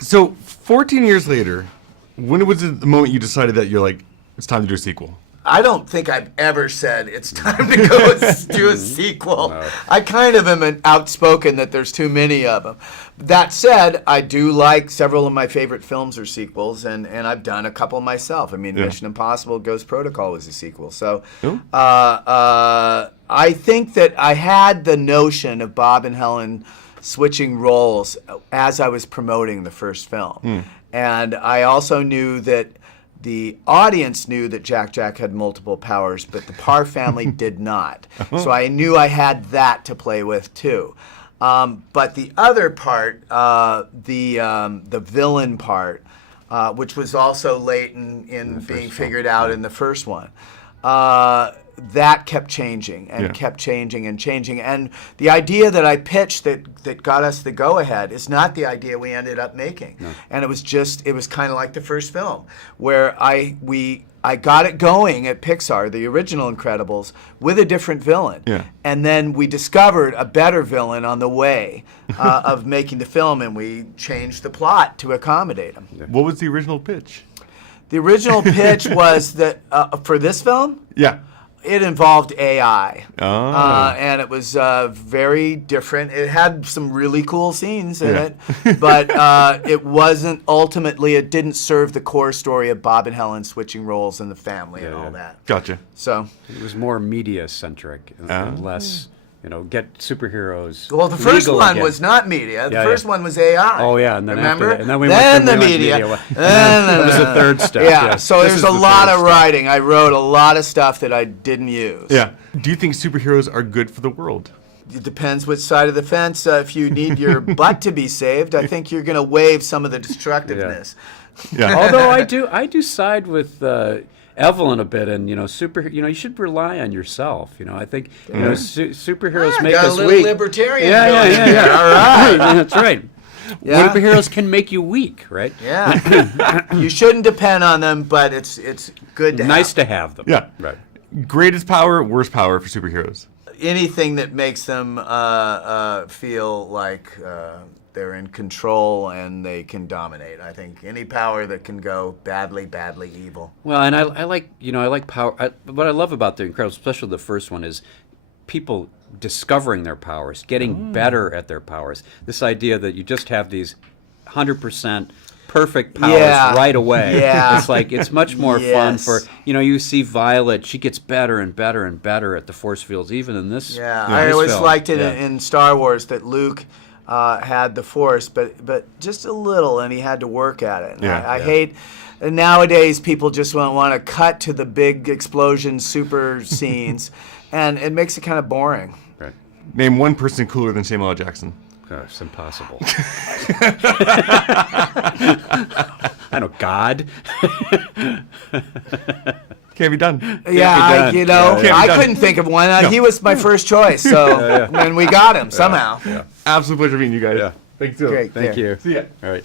So 14 years later, when was the moment you decided that you're like, it's time to do a sequel? I don't think I've ever said it's time to go do a sequel. No. I kind of am outspoken that there's too many of them. That said, I do like several of my favorite films are sequels, and I've done a couple myself. I mean, Mission Impossible Ghost Protocol was a sequel. So I think that I had the notion of Bob and Helen switching roles as I was promoting the first film. And I also knew that the audience knew that Jack had multiple powers, but the Parr family did not. So I knew I had that to play with too. But the other part, the villain part, which was also late in being figured out in the first one, that kept changing and kept changing and changing. And the idea that I pitched that got us the go-ahead is not the idea we ended up making. No. And it was kind of like the first film, where I got it going at Pixar, the original Incredibles, with a different villain. Yeah. And then we discovered a better villain on the way of making the film, and we changed the plot to accommodate him. Yeah. What was the original pitch? The original pitch was that, for this film? Yeah. It involved AI, and it was very different. It had some really cool scenes in it, but it wasn't ultimately. It didn't serve the core story of Bob and Helen switching roles in the family and all that. Gotcha. So it was more media centric and less. Get superheroes. Well, the first one was not media. The first one was AI. Oh, yeah. And then remember? And then we went the media. That was the third step. Yeah, so there's a lot of writing. I wrote a lot of stuff that I didn't use. Yeah. Do you think superheroes are good for the world? It depends which side of the fence. If you need your butt to be saved, I think you're going to waive some of the destructiveness. Yeah. Although I do side with Evelyn a bit, and you should rely on yourself. I think superheroes make us weak. Libertarian. Yeah. All right, that's right. Yeah. Superheroes can make you weak, right? Yeah. You shouldn't depend on them, but it's good to nice to have them. Yeah. Right. Greatest power, worst power for superheroes. Anything that makes them feel like they're in control and they can dominate. I think any power that can go badly evil. Well, and I like power. What I love about The Incredibles, especially the first one, is people discovering their powers, getting better at their powers. This idea that you just have these 100% perfect powers right away. Yeah. It's like it's much more fun for you see Violet, she gets better and better and better at the force fields, even in this. Yeah, I always liked it in Star Wars that Luke had the Force, but just a little, and he had to work at it. And I hate nowadays people just want to cut to the big explosion super scenes, and it makes it kind of boring. Right. Name one person cooler than Samuel L. Jackson. Gosh, it's impossible. I know, God. Can't be done. I couldn't think of one. No. He was my first choice, so and we got him somehow. Absolute pleasure meeting you guys. Yeah. Thanks, too. Great. Thank you. See ya. All right.